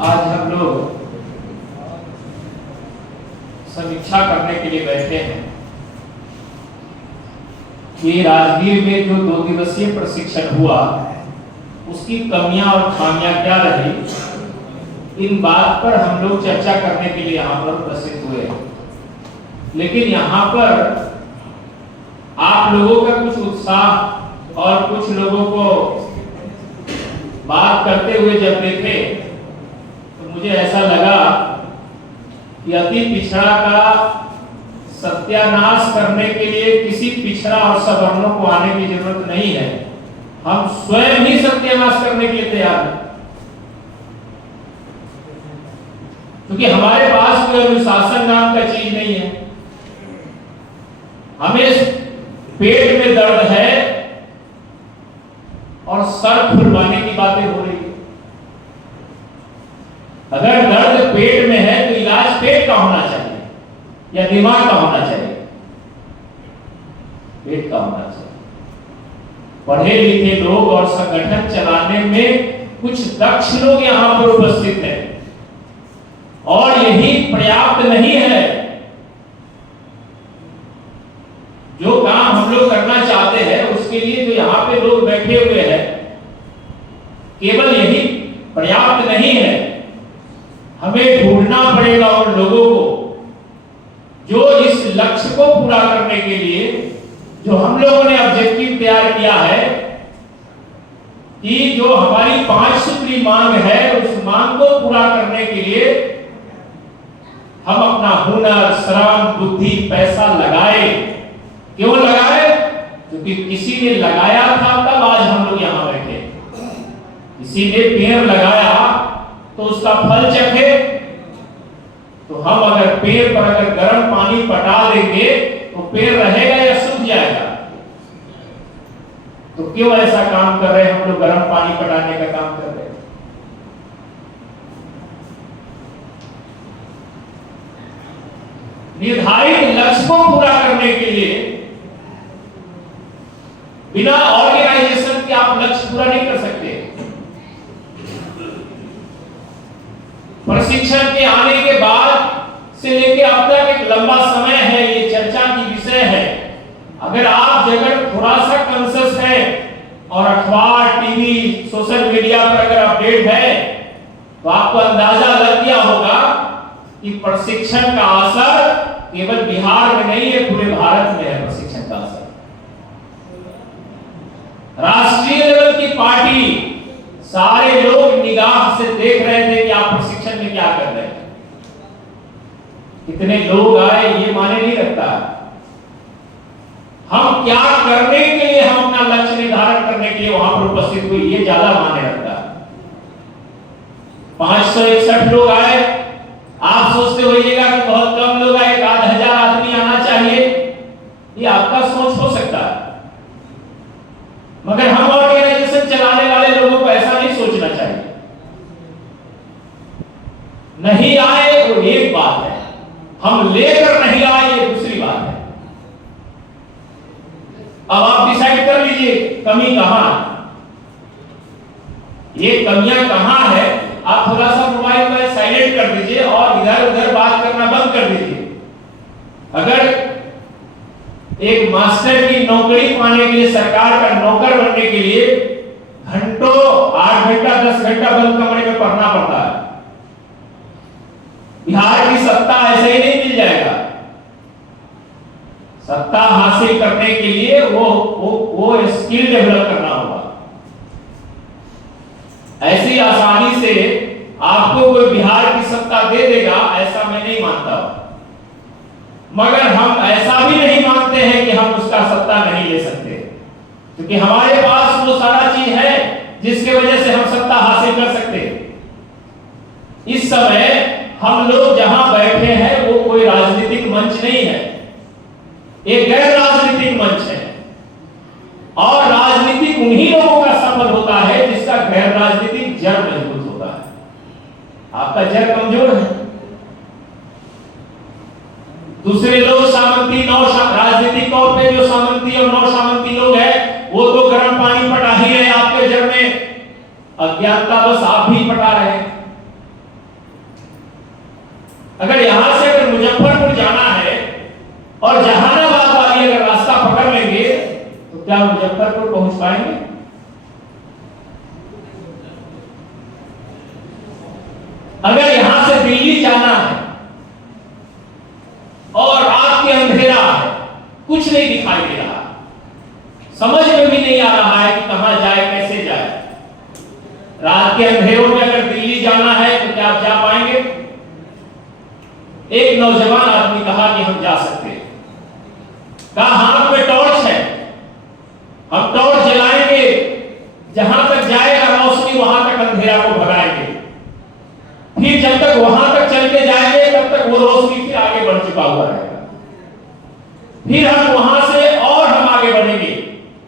आज हम लोग समीक्षा करने के लिए बैठे हैं कि राजगीर में जो 2 दिवसीय प्रशिक्षण हुआ उसकी कमियां और खामियां क्या रही, इन बात पर हम लोग चर्चा करने के लिए यहाँ पर उपस्थित हुए। लेकिन यहाँ पर आप लोगों का कुछ उत्साह और कुछ लोगों को बात करते हुए जब देखे तो मुझे ऐसा लगा कि अति पिछड़ा का सत्यानाश करने के लिए किसी पिछड़ा और सवर्णों को आने की जरूरत नहीं है। हम स्वयं ही सत्यानाश करने के लिए तैयार हैं, क्योंकि हमारे पास कोई अनुशासन नाम का चीज नहीं है। हमें पेट में दर्द है और सर फुलवाने की बातें हो रही है। अगर दर्द पेट में है तो इलाज पेट का होना चाहिए या दिमाग का होना चाहिए? पेट का होना चाहिए। पढ़े लिखे लोग और संगठन चलाने में कुछ दक्ष लोग यहां पर उपस्थित हैं और यही पर्याप्त नहीं है। जो काम हम लोग करना चाहते हैं उसके लिए जो यहाँ पे लोग बैठे हुए हैं, केवल यही पर्याप्त नहीं है। हमें ढूंढना पड़ेगा उन लोगों को जो इस लक्ष्य को पूरा करने के लिए जो हम लोगों ने ऑब्जेक्टिव तैयार किया है कि जो हमारी 5 सूत्री मांग है उस मांग को पूरा करने के लिए हम अपना हुनर, श्रम, बुद्धि, पैसा लगाए। क्यों लगाए? क्योंकि किसी ने लगाया था तब आज हम लोग यहां बैठे। किसी ने पेड़ लगाया तो उसका फल चखे। तो हम अगर पेड़ पर अगर गर्म पानी पटा देंगे तो पेड़ रहेगा या सूख जाएगा? तो क्यों ऐसा काम कर रहे हैं? हम लोग गर्म पानी पटाने का काम कर रहे हैं। निर्धारित लक्ष्य को पूरा करने के लिए बिना ऑर्गेनाइजेशन के आप लक्ष्य पूरा नहीं कर सकते। प्रशिक्षण के आने के बाद से लेके अब तक एक लंबा समय है, ये चर्चा की विषय है। अगर आप जगह थोड़ा सा कॉन्शियस है और अखबार, टीवी, सोशल मीडिया पर अगर अपडेट है तो आपको अंदाजा लग गया होगा कि प्रशिक्षण का असर केवल बिहार में नहीं है, पूरे भारत में है। प्रशिक्षण का असर राष्ट्रीय लेवल की पार्टी, सारे लोग निगाह से देख रहे थे कि आप प्रशिक्षण में क्या कर रहे हैं। कितने लोग आए ये माने नहीं रखता। हम क्या करने के लिए, हम अपना लक्ष्य निर्धारण करने के लिए वहां पर उपस्थित हुए, ये ज्यादा माने रखता। 561 लोग आए। आप सोचते होइएगा कि बहुत कम लोग आए, 1000 आदमी आना चाहिए, ये आपका सोच हो सकता है। मगर हम ऑर्गेनाइजेशन चलाने वाले लोगों को ऐसा नहीं सोचना चाहिए। नहीं आए वो एक बात है, हम लेकर नहीं आए ये दूसरी बात है। अब आप डिसाइड कर लीजिए कमी कहां है, ये कमियां कहां है। आप थोड़ा सा मोबाइल में साइलेंट कर दीजिए और इधर उधर बात करना बंद कर दीजिए। अगर एक मास्टर की नौकरी पाने के लिए, सरकार का नौकर बनने के लिए घंटों 8 घंटा 10 घंटा बंद कमरे में पढ़ना पड़ता है। बिहार की सत्ता ऐसे ही नहीं मिल जाएगा। सत्ता हासिल करने के लिए वो स्किल डेवलप करना होगा। ऐसी आसानी से आपको कोई बिहार की सत्ता दे देगा ऐसा मैं नहीं मानता। मगर हम ऐसा भी नहीं मानते हैं कि हम उसका सत्ता नहीं ले सकते, क्योंकि हमारे पास वो सारा चीज है जिसके वजह से हम सत्ता हासिल कर सकते हैं। इस समय हम लोग जहां बैठे हैं वो कोई राजनीतिक मंच नहीं है, एक गैर राजनीतिक मंच है। और राजनीतिक उन्हीं लोगों का सफल होता है जिसका गैर राजनीतिक जड़ मजबूत होता है। आपका जड़ कमजोर है। दूसरे लोग सामंती, राजनीतिक तौर पे जो सामंती और नौ सामंती लोग हैं वो तो गर्म पानी पटा ही रहे आपके जड़ में। अज्ञानता बस आप भी पटा रहे हैं। अगर यहां से अगर मुजफ्फरपुर जाना है और जहानाबाद वाली अगर रास्ता पकड़ लेंगे तो क्या मुजफ्फरपुर पहुंच पाएंगे? अगर यहां से दिल्ली जाना है और रात के अंधेरा है, कुछ नहीं दिखाई दे रहा, समझ में भी नहीं आ रहा है कि कहां जाए, कैसे जाए, रात के अंधेरों में अगर दिल्ली जाना है तो क्या आप जा पाएंगे? एक नौजवान आदमी कहा कि हम जा सकते हैं। कहा हाथ में टॉर्च है, हम टॉर्च जलाएंगे, जहां तक जाएगा रोशनी वहां तक अंधेरा को भगाएंगे, फिर जब तक वहां तक चल के जाएंगे तब तक वो रोशनी फिर आगे बढ़ चुका हुआ रहेगा, फिर हम वहां से और हम आगे बढ़ेंगे,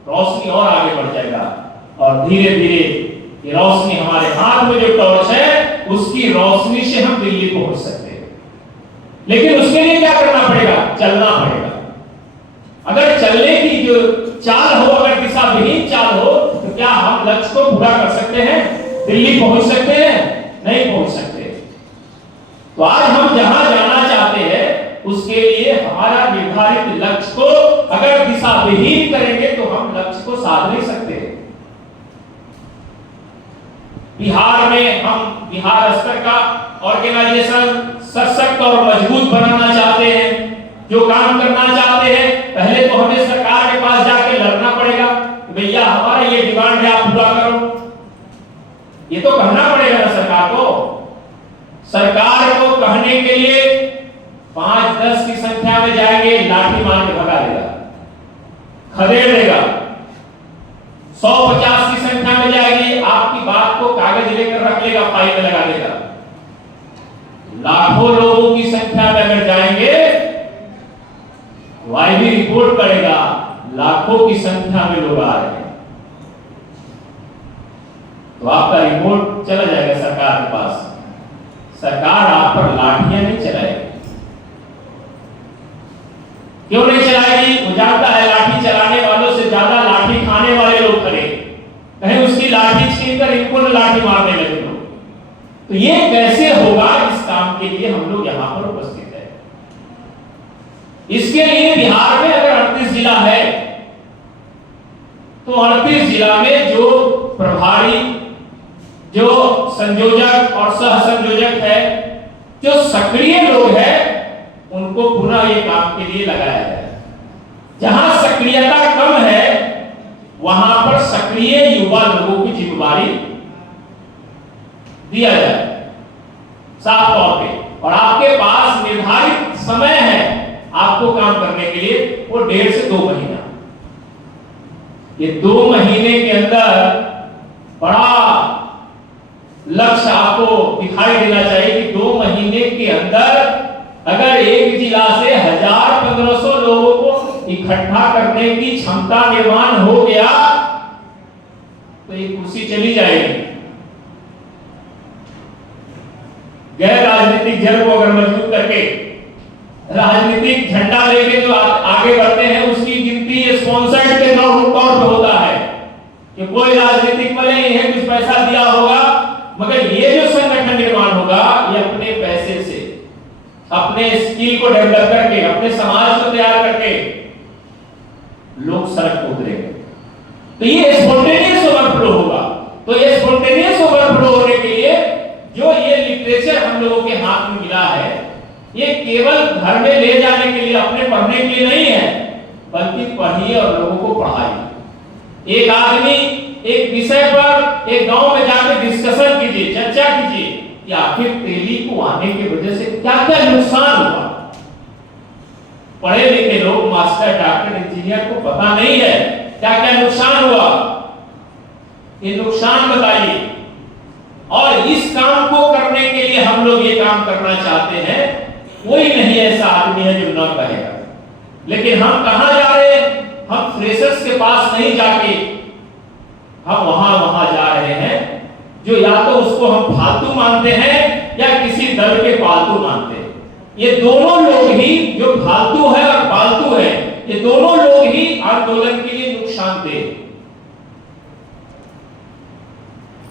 रोशनी और आगे बढ़ जाएगा और धीरे धीरे ये रोशनी हमारे हाथ में जो टॉर्च है उसकी रोशनी से हम दिल्ली पहुंच सकते हैं। लेकिन उसके लिए क्या करना पड़ेगा? चलना पड़ेगा। अगर चलने की जो चाल हो, अगर दिशा विहीन चाल हो, तो क्या हम लक्ष्य को पूरा कर सकते हैं? दिल्ली पहुंच सकते हैं? नहीं पहुंच सकते। तो आज हम जहां जाना चाहते हैं उसके लिए हमारा निर्धारित लक्ष्य को अगर दिशा विहीन करेंगे तो हम लक्ष्य को साध नहीं सकते। बिहार में हम बिहार स्तर का ऑर्गेनाइजेशन सशक्त और मजबूत बनाना चाहते हैं, जो काम करना चाहते हैं, पहले तो हमें सरकार के पास जाके लड़ना पड़ेगा, भैया हमारा ये डिमांड है, आप पूरा करो। ये तो कहना पड़ेगा ना सरकार को। सरकार को कहने के लिए 5-10 की संख्या में जाएंगे, लाठी मार के भगा देगा, खदेड़ देगा। 100-50 की संख्या में जाएगी, आपकी बात को कागज लेकर रख लेगा, फाइल में लगा देगा। लाखों लोगों की संख्या में अगर जाएंगे, वाईबी रिपोर्ट करेगा लाखों की संख्या में लोग आ रहे हैं, तो आपका रिपोर्ट चला जाएगा सरकार के पास। सरकार आप पर लाठियां नहीं चलाएगी। क्यों नहीं चलाएगी? वो जानता है लाठी चलाने वालों से ज्यादा लाठी खाने वाले लोग खड़े, कहीं उसकी लाठी छीनकर इनको लाठी मारने लगे लोग। तो ये कैसे होगा? इस काम के लिए हम लोग यहां पर उपस्थित है। इसके लिए बिहार में अगर 38 जिला है तो 38 जिला में जो प्रभारी, जो संयोजक और सह संयोजक है, जो सक्रिय लोग हैं, उनको पुनः ये काम के लिए लगाया जाए। जहां सक्रियता कम है वहां पर सक्रिय युवा लोगों की जिम्मेदारी दिया जाए साफ तौर पे, और आपके पास निर्धारित समय है आपको काम करने के लिए, वो 1.5 से 2 महीना। ये 2 महीने के अंदर बड़ा लक्ष्य आपको दिखाई देना चाहिए कि 2 महीने के अंदर अगर एक जिला से 1000-1500 लोगों को इकट्ठा करने की क्षमता निर्माण हो गया तो ये कुर्सी चली जाएगी। गैर राजनीतिक जड़ को अगर मजबूत करके राजनीतिक झंडा लेके जो आगे बढ़ते हैं उसकी गिनती स्पॉन्सर्ड के तौर पे होता है कि कोई राजनीतिक वाले इन्हें कुछ पैसा दिया होगा, मगर ये जो संगठन निर्माण होगा ये अपने पैसे से, अपने स्किल को डेवलप करके, अपने समाज को तैयार करके लोग सड़क पर उतरेंगे। तो ये स्पॉन्टेनियस ओवरफ्लो होगा। तो ये स्पॉन्टेनियस ओवरफ्लो होने के लिए जो ये लिटरेचर हम लोगों के हाथ में मिला है, ये केवल घर में ले जाने के लिए, अपने पढ़ने के लिए नहीं है, बल्कि पढ़िए और लोगों को पढ़ाइए। एक आदमी एक विषय पर एक गांव में जाकर डिस्कशन कीजिए, चर्चा कीजिए कि आखिर तेली को आने की वजह से क्या क्या नुकसान हुआ। पढ़े लिखे लोग, मास्टर, डॉक्टर, इंजीनियर को पता नहीं है क्या क्या नुकसान हुआ, ये नुकसान बताइए। और इस काम को करने के लिए हम लोग ये काम करना चाहते हैं। कोई नहीं ऐसा आदमी है जो न कहेगा। लेकिन हम कहां जा रहे हैं? हम फ्रेशर्स के पास नहीं जाके हम वहां जा रहे हैं जो या तो उसको हम फालतू मानते हैं या किसी दल के पालतू मानते हैं। ये दोनों लोग ही, जो फालतू है और पालतू है, ये दोनों लोग ही आंदोलन के लिए नुकसानदेह।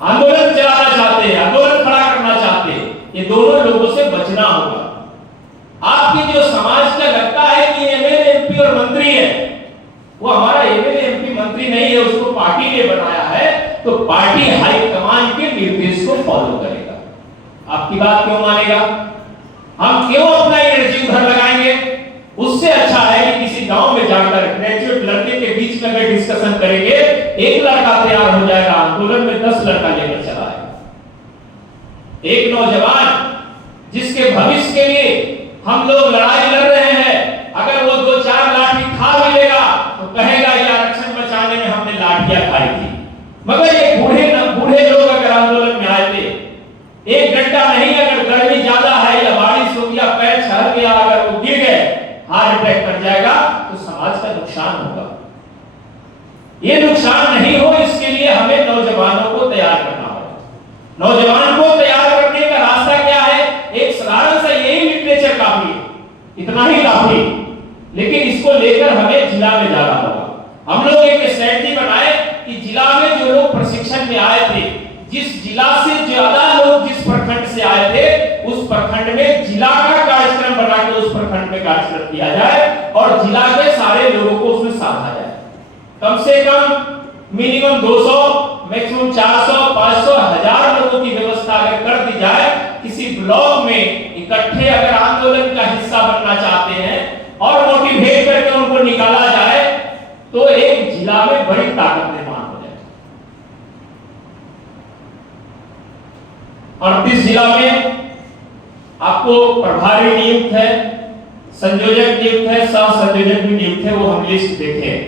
आंदोलन चलाना चाहते हैं, आंदोलन खड़ा करना चाहते हैं, ये दोनों लोगों से बचना होगा। आपके जो समाज का लगता है कि एमएलए एमपी और मंत्री है, वो हमारा एमएलए एमपी मंत्री नहीं है, उसको पार्टी ने बनाया है, तो पार्टी हाईकमान के निर्देश को फॉलो करेगा। आपकी बात क्यों मानेगा? हम क्यों अपना एनर्जी उधर लगाएंगे? उससे अच्छा है कि किसी गांव में जाकर ग्रेजुएट लड़के के बीच में अगर डिस्कशन करेंगे, एक लड़का तैयार हो जाएगा, आंदोलन में 10 लड़का लेकर चला आएगा। एक नौजवान जिसके भविष्य के लिए हम लोग लड़ाई लड़ रहे हैं, अगर वो 2-4 लाठी खा भी लेगा तो कहेगा ये आरक्षण बचाने में हमने लाठियां खाई थी। मगर ये बूढ़े लोग अगर आंदोलन में आए थे, 1 घंटा नहीं, अगर गर्मी ज्यादा है या बारिश हो गया, पैर छर गया, अगर वो गिर गए, हार्ट अटैक कर जाएगा, तो समाज का नुकसान होगा। ये नुकसान नहीं हो, इसके लिए हमें नौजवानों को तैयार करना होगा। नौजवान को तैयार करने का रास्ता क्या है? एक साधारण सा यही लिटरेचर काफी है, इतना ही काफी, लेकिन इसको लेकर हमें जिला में जाना होगा। हम लोग एक स्ट्रेटजी बनाए कि जिला में जो लोग प्रशिक्षण में आए थे, जिस जिला से ज्यादा लोग जिस प्रखंड से आए थे, उस प्रखंड में जिला का कार्यक्रम बना के उस प्रखंड में कार्यक्रम किया जाए और जिला के सारे लोगों को उसमें साधा जाए। कम से कम मिनिमम 200, मैक्सिमम 400, 500, 1000 लोगों की व्यवस्था अगर कर दी जाए, किसी ब्लॉक में इकट्ठे अगर आंदोलन का हिस्सा बनना चाहते हैं और मोटिवेट करके उनको निकाला जाए, तो एक जिला में बड़ी ताकत निर्माण हो जाए। 38 जिला में आपको प्रभारी नियुक्त है, संयोजक नियुक्त है, सह संयोजक भी नियुक्त है, वो हम लिस्ट देखे हैं।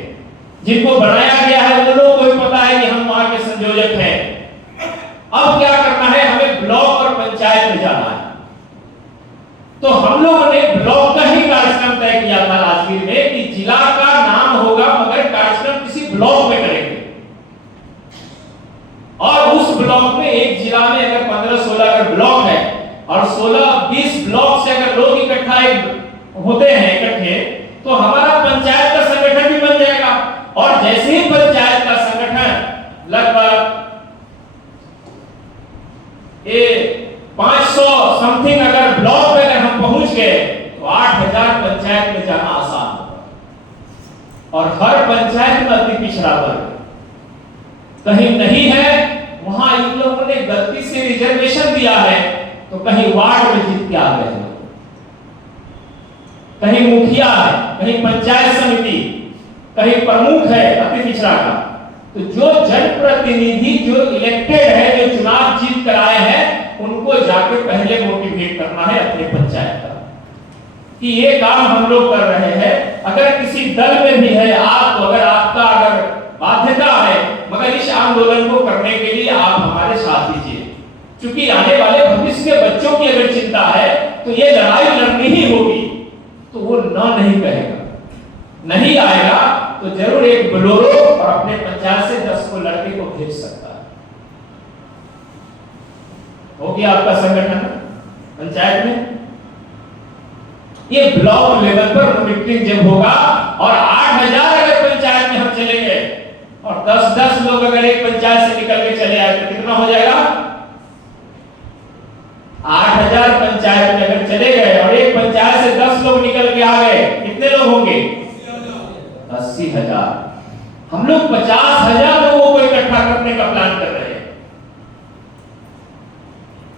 जिनको बनाया गया है उन लोगों को भी पता है कि हम वहां के संयोजक हैं। अब क्या करना है? हमें ब्लॉक और पंचायत में जाना है। तो हम लोगों ने ब्लॉक का ही कार्यक्रम तय किया था राजगीर में कि जिला का नाम होगा मगर कार्यक्रम किसी ब्लॉक में करेंगे। और उस ब्लॉक में, एक जिला में अगर 15-16 अगर ब्लॉक है और 16-20 ब्लॉक से अगर लोग इकट्ठा होते हैं इकट्ठे, तो हमारा पंचायत का संगठन भी बन जाएगा। और जैसे ही पंचायत का संगठन लगभग 500 समथिंग अगर ब्लॉक में अगर हम पहुंच गए, तो 8000 पंचायत में जाना आसान होगा। और हर पंचायत में अति पिछड़ा वर्ग कहीं नहीं है, वहां इन लोगों ने गलती से रिजर्वेशन दिया है, तो कहीं वार्ड में जीत के आ गए हैं, कहीं मुखिया है, कहीं पंचायत समिति, कहीं प्रमुख है अति पिछड़ा का। तो जो जनप्रतिनिधि जो इलेक्टेड है, जो चुनाव जीत कर आए हैं, उनको जाके पहले मोटिवेट करना है अपने पंचायत का कि ये काम हम लोग कर रहे हैं। अगर किसी दल में भी है आप, तो अगर आपका अगर बाध्यता है, मगर इस आंदोलन को करने के लिए आप हमारे साथ दीजिए, क्योंकि आने वाले भविष्य के बच्चों की अगर चिंता है तो ये लड़ाई लड़नी ही होगी। तो वो ना नहीं कहेगा, नहीं आएगा तो जरूर एक बोलेरो और अपने पंचायत से 10 को लड़के को भेज सकता है। हो गया आपका संगठन पंचायत में। ये ब्लॉक लेवल पर मॉनिटरिंग जब होगा और 8000 अगर पंचायत में हम चले गए और 10-10 लोग अगर एक पंचायत से निकल के चले आए, तो कितना हो जाएगा? 8000 पंचायत में अगर चले गए और एक पंचायत से 10 लोग निकल के आ गए, कितने लोग होंगे? 80,000। हम लोग 50,000 लोगों को इकट्ठा करने का प्लान कर रहे हैं।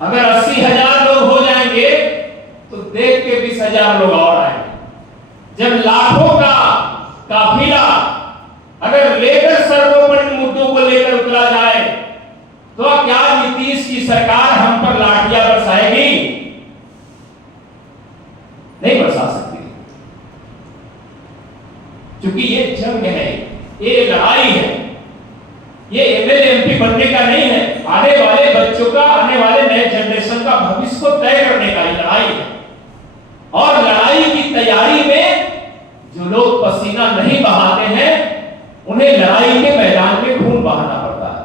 अगर 80,000 लोग हो जाएंगे तो देख के 20,000 लोग और आएंगे। जब लाखों का काफिला अगर लेकर सर्वोपरि मुद्दों को लेकर उतरा जाए, तो क्या नीतीश की सरकार हम पर लाठियां बरसाएगी? नहीं बरसा सकती, क्योंकि ये जंग है, ये लड़ाई है, ये एमएलए एमपी बनने का नहीं है। आने वाले बच्चों का, आने वाले नए जनरेशन का भविष्य को तय करने का ये लड़ाई है। और लड़ाई की तैयारी में जो लोग पसीना नहीं बहाते हैं, उन्हें लड़ाई के मैदान में खून बहाना पड़ता है।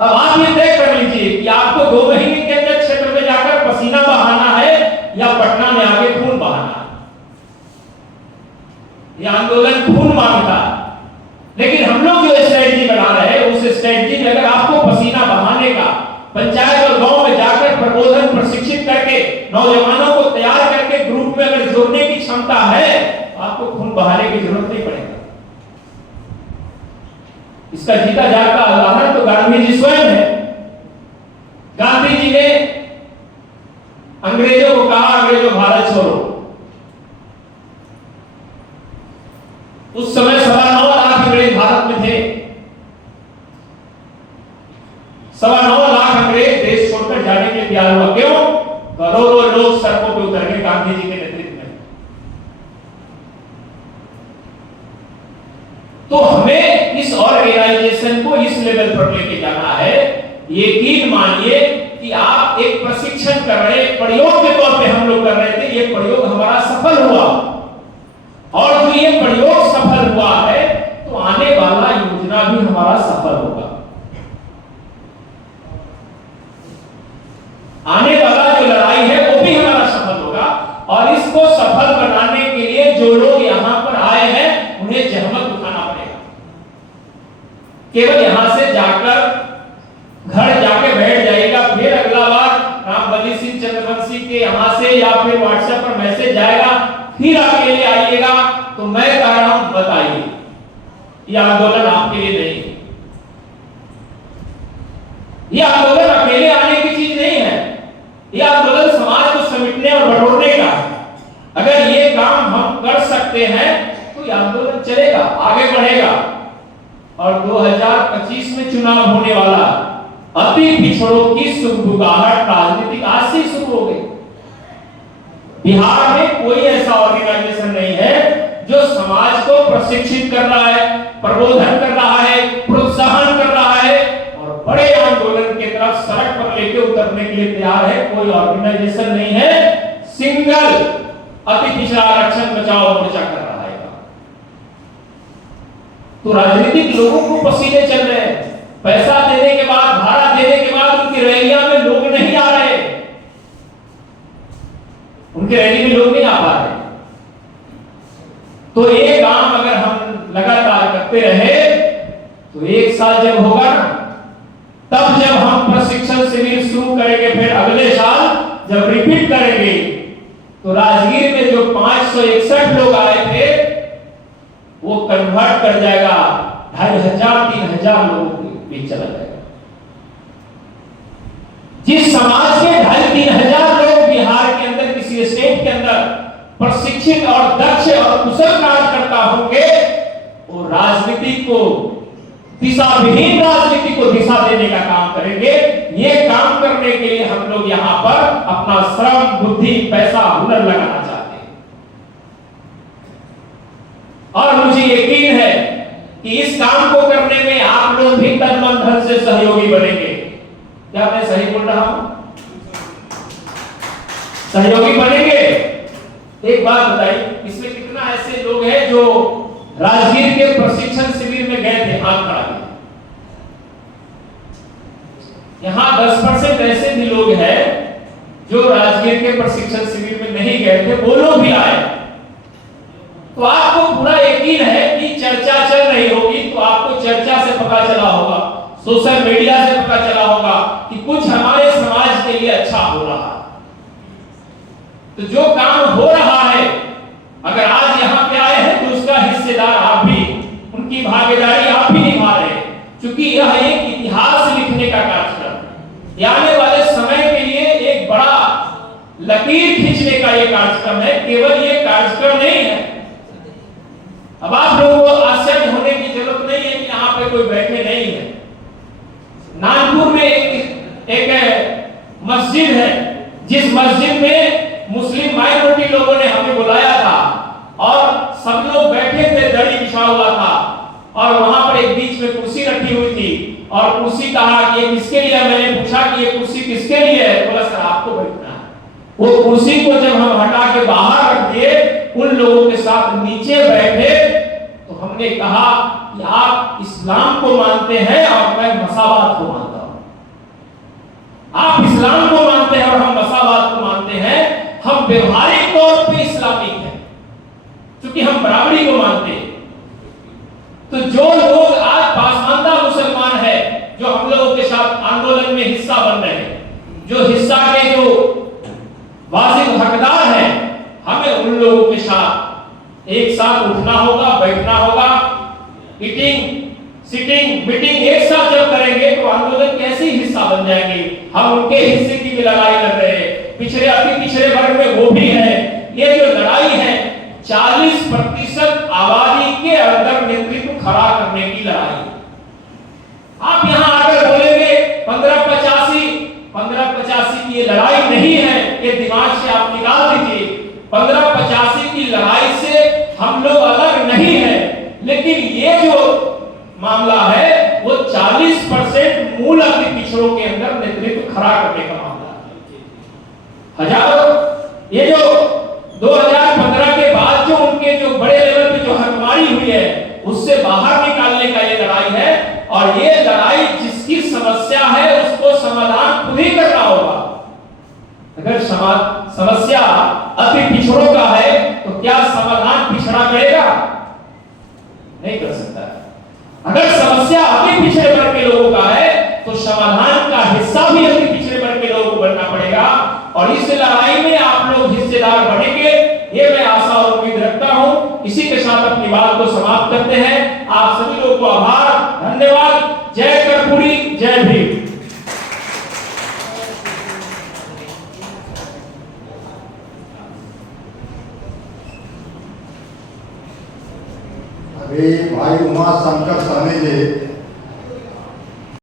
अब आप ये तय कर लीजिए कि आपको 2 महीने के अंदर क्षेत्र में जाकर पसीना बहाना है या पटना में आके खून बहाना है। यह आंदोलन खून मांगता है, लेकिन हम लोग जो स्ट्रेटजी बना रहे हैं, उस स्ट्रेटजी में अगर आपको पसीना बहाने का, पंचायत और गांव में जाकर प्रबोधन प्रशिक्षित करके नौजवानों को तैयार करके की जरूरत नहीं पड़ेगा। इसका जीता जागता उदाहरण तो गांधी जी स्वयं है। गांधी जी ने अंग्रेजों को कहा, अंग्रेजों भारत छोड़ो। उस समय 9.25 लाख अंग्रेज भारत में थे। 9.25 लाख अंग्रेज देश छोड़कर जाने के लिए तैयार हुआ। क्यों? करोड़ों लोग सड़कों पे उतर गए गांधी जी के नेतृत्व में। तो हमें इस ऑर्गेनाइजेशन को इस लेवल पर लेके जाना है। यकीन मानिए कि आप एक प्रशिक्षण कर रहे, प्रयोग के तौर पे हम लोग कर रहे थे, ये प्रयोग हमारा सफल हुआ, और जो ये प्रयोग सफल हुआ है तो आने वाला योजना भी हमारा सफल होगा। आने वाला जो लड़ाई है वो भी हमारा सफल होगा। और इसको सफल बनाने के लिए जो लोग यहां पर आए हैं उन्हें जहमत उठाना पड़ेगा। केवल यहां से जाकर घर जाके बैठ जाएगा, फिर अगला बार रामबली सिंह चंद्रवंशी के यहां से या फिर व्हाट्सएप पर मैसेज जाएगा, फिर अकेले आइएगा, तो मैं कह रहा हूं बताइए, यह आंदोलन आपके लिए नहीं है। यह आंदोलन अकेले आने की चीज नहीं है। यह आंदोलन समाज को समेटने और बटोरने का है। अगर ये काम हम कर सकते हैं तो यह आंदोलन चलेगा, आगे बढ़ेगा। और 2025 में चुनाव होने वाला, अति पिछड़ों की सुगबुगाहट राजनीतिक आज से शुरू हो गई। बिहार में कोई ऐसा ऑर्गेनाइजेशन नहीं है जो समाज को प्रशिक्षित कर रहा है, प्रबोधन कर रहा है, प्रोत्साहन कर रहा है और बड़े आंदोलन की तरफ सड़क पर लेके उतरने के लिए तैयार है। कोई ऑर्गेनाइजेशन नहीं है। सिंगल अति पिछड़ा आरक्षण बचाओ मोर्चा कर रहा है। तो राजनीतिक लोगों को पसीने चल रहे हैं। पैसा देने के बाद, भाड़ा देने के बाद उनकी रैलियां में लोग नहीं आ रहे, उनके रैली में लोग नहीं आ पा रहे। तो ये काम अगर हम लगातार करते रहे तो 1 साल जब होगा ना, तब जब हम प्रशिक्षण शिविर शुरू करेंगे, फिर अगले साल जब रिपीट करेंगे, तो राजगीर में जो 561 लोग आए थे वो कन्वर्ट कर जाएगा 2500-3000 लोगों के बीच चला जाएगा। जिस समाज के 2500-3000 लोग बिहार के अंदर, किसी स्टेट के अंदर प्रशिक्षित और दक्ष और कुशल कार्यकर्ता होंगे, वो राजनीति को, दिशाविहीन राजनीति को दिशा देने का काम करेंगे। ये काम करने के लिए हम लोग यहाँ पर अपना श्रम, बुद्धि, पैसा, हुनर लगाना चाहते हैं। और मुझे यकीन है कि इस काम को करने में आप लोग भी तन मन धन से सहयोगी बनेंगे। क्या मैं सही बोल रहा हूं? सहयोगी बनेंगे। एक बात बताइए, इसमें कितना ऐसे लोग हैं जो राजगीर के प्रशिक्षण शिविर में गए थे? हाथ खड़ा किया। यहां 10% ऐसे भी लोग हैं जो राजगीर के प्रशिक्षण शिविर में नहीं गए थे, वो लोग भी आए। तो आपको पूरा यकीन है कि चर्चा चल रही होगी, तो आपको चर्चा से पता चला होगा, सोशल मीडिया से पता चला होगा कि कुछ हमारे समाज के लिए अच्छा हो रहा है। तो जो काम हो रहा है, अगर आज यहाँ पे आए हैं तो उसका हिस्सेदार आप भी, उनकी भागीदारी आप भी निभा रहे हैं। क्योंकि यह एक इतिहास लिखने का कार्यक्रम है। आने वाले समय के लिए एक बड़ा लकीर खींचने का ये कार्यक्रम है। केवल ये कार्यक्रम नहीं है। अब आप लोगों को आश्चर्य होने की जरूरत नहीं है कि यहाँ पे कोई बैठे नहीं है। नागपुर में एक मस्जिद है, जिस मस्जिद में मुस्लिम माइनॉरिटी लोगों ने हमें बुलाया था और सब लोग बैठे थे, दड़ी बिछा हुआ था और वहां पर एक बीच में कुर्सी रखी हुई थी और कुर्सी कहा कि ये किसके लिए? मैंने पूछा कि ये कुर्सी किसके लिए है? बोला सर आपको बैठना है। वो कुर्सी को जब हम हटा के बाहर रख दिए, उन लोगों के साथ नीचे बैठे, तो हमने कहा कि आप इस्लाम को मानते हैं और मैं मसावात को मानता हूं। आप इस्लाम को मानते हैं और हम मसावात को मानते हैं। हम व्यवहारिक तौर पे इस्लामिक हैं क्योंकि हम बराबरी को मानते हैं। तो जो लोग आज पासमानदा मुसलमान है, जो हम लोगों के साथ आंदोलन में हिस्सा बन रहे हैं, जो हिस्सा के जो वाजिब हकदार हैं, हमें उन लोगों के साथ एक साथ उठना होगा, मीटिंग एक साथ जब करेंगे तो आंदोलन के ऐसे ही हिस्सा बन जाएंगे। हम उनके हिस्से की भी लड़ाई लड़ रहे हैं, पिछड़े अति पिछड़े वर्ग में वो भी है। ये जो लड़ाई है 40% आबादी के अंदर नेतृत्व खड़ा करने की लड़ाई। आप यहां आकर बोलेंगे 1585 की ये लड़ाई नहीं है, ये दिमाग से आप निकाल दीजिए। 1585 की लड़ाई से हम लोग अलग नहीं है, लेकिन ये जो मामला है वो 40% मूल अति पिछड़ों के अंदर नेतृत्व खड़ा करने का मामला है। हजारों ये जो 2015 के बाद जो उनके जो बड़े लेवल पे जो हकमारी हुई है उससे बाहर निकालने का ये लड़ाई है। और ये लड़ाई जिसकी समस्या है उसको समाधान खुद ही करना होगा। अगर समस्या अति पिछड़ों का है तो क्या समाधान पिछड़ा करेगा? नहीं कर सकता। अगर समस्या अति पिछड़े वर्ग के लोगों का है तो समाधान का हिस्सा भी अति पिछड़े वर्ग के लोगों को बनना पड़ेगा। और इस लड़ाई में आप लोग हिस्सेदार बनेंगे, ये मैं आशा और उम्मीद रखता हूं। इसी के साथ अपनी बात को समाप्त करते हैं। आप सभी लोगों को आभार, धन्यवाद। जय कर्पूरी, जय भीम। अभी भाई उमा शंकर सहनी जी